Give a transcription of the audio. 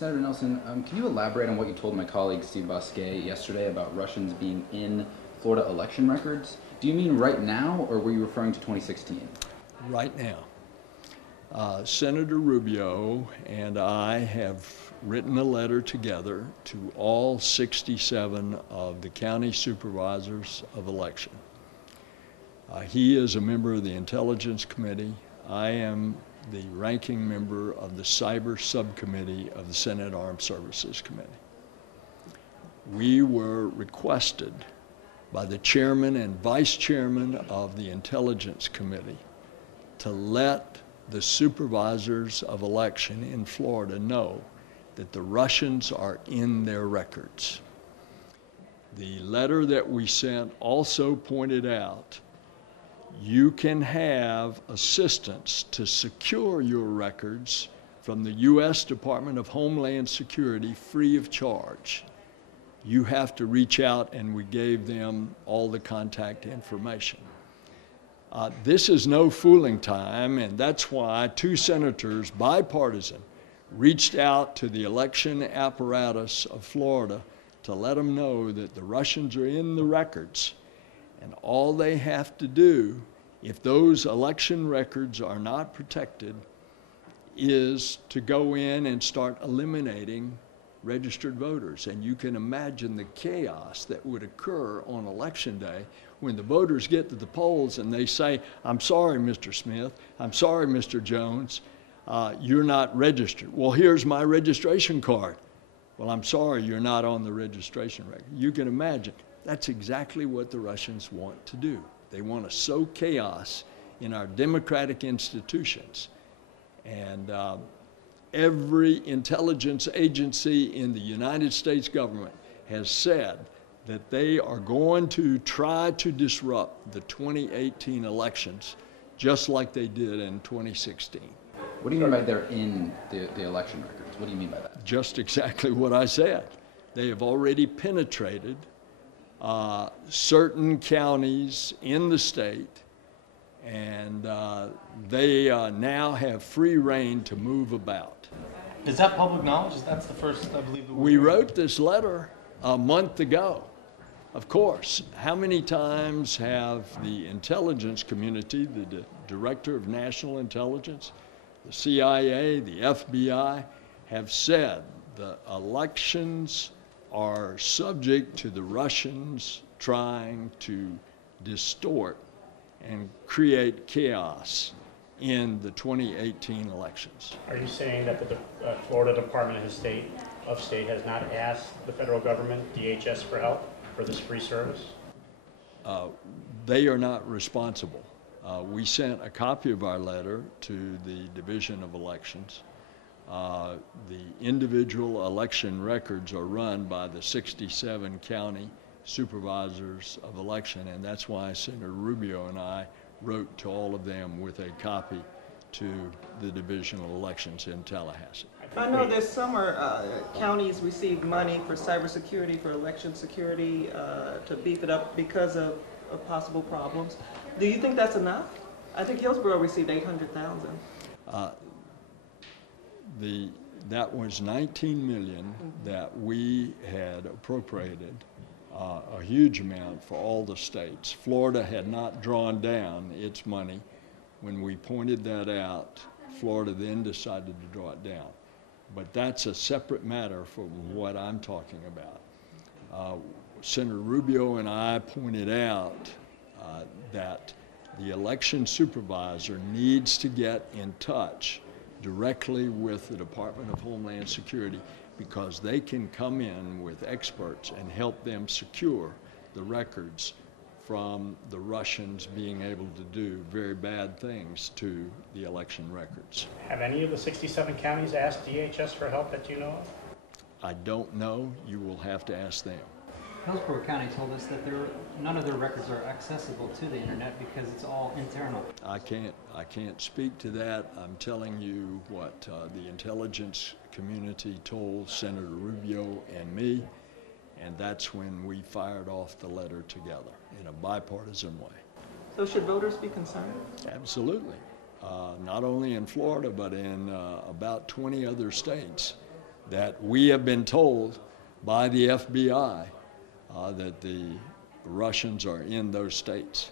Senator Nelson, can you elaborate on what you told my colleague Steve Bousquet yesterday about Russians being in Florida election records? Do you mean right now, or were you referring to 2016? Right now. Senator Rubio and I have written a letter together to all 67 of the county supervisors of election. He is a member of the Intelligence Committee. I am the ranking member of the Cyber Subcommittee of the Senate Armed Services Committee. We were requested by the chairman and vice chairman of the Intelligence Committee to let the supervisors of election in Florida know that the Russians are in their records. The letter that we sent also pointed out you can have assistance to secure your records from the U.S. Department of Homeland Security free of charge. You have to reach out, and we gave them all the contact information. This is no fooling time, and that's why two senators, bipartisan, reached out to the election apparatus of Florida to let them know that the Russians are in the records. And all they have to do, if those election records are not protected, is to go in and start eliminating registered voters. And you can imagine the chaos that would occur on election day when the voters get to the polls and they say, "I'm sorry, Mr. Smith, I'm sorry, Mr. Jones, you're not registered. Well, here's my registration card. Well, I'm sorry, you're not on the registration record." You can imagine. That's exactly what the Russians want to do. They want to sow chaos in our democratic institutions. And every intelligence agency in the United States government has said that they are going to try to disrupt the 2018 elections just like they did in 2016. What do you mean by they're in the election records? What do you mean by that? Just exactly what I said. They have already penetrated certain counties in the state, and they now have free reign to move about. Is that public knowledge? That's the first, I believe. We wrote this letter a month ago. Of course, how many times have the intelligence community, the Director of National Intelligence, the CIA, the FBI, have said the elections are subject to the Russians trying to distort and create chaos in the 2018 elections. Are you saying that the Florida Department of State has not asked the federal government, DHS, for help for this free service? They are not responsible. We sent a copy of our letter to the Division of Elections. The individual election records are run by the 67 county supervisors of election, and that's why Senator Rubio and I wrote to all of them with a copy to the Division of Elections in Tallahassee. I know this summer counties received money for cybersecurity, for election security, to beef it up because of possible problems. Do you think that's enough? I think Hillsborough received $800,000. That was $19 million that we had appropriated, a huge amount for all the states. Florida had not drawn down its money. When we pointed that out, Florida then decided to draw it down. But that's a separate matter from what I'm talking about. Senator Rubio and I pointed out that the election supervisor needs to get in touch directly with the Department of Homeland Security, because they can come in with experts and help them secure the records from the Russians being able to do very bad things to the election records. Have any of the 67 counties asked DHS for help that you know of? I don't know. You will have to ask them. Hillsborough County told us that none of their records are accessible to the internet because it's all internal. I can't speak to that. I'm telling you what the intelligence community told Senator Rubio and me, and that's when we fired off the letter together in a bipartisan way. So should voters be concerned? Absolutely. Not only in Florida, but in about 20 other states. that we have been told by the FBI that the Russians are in those states.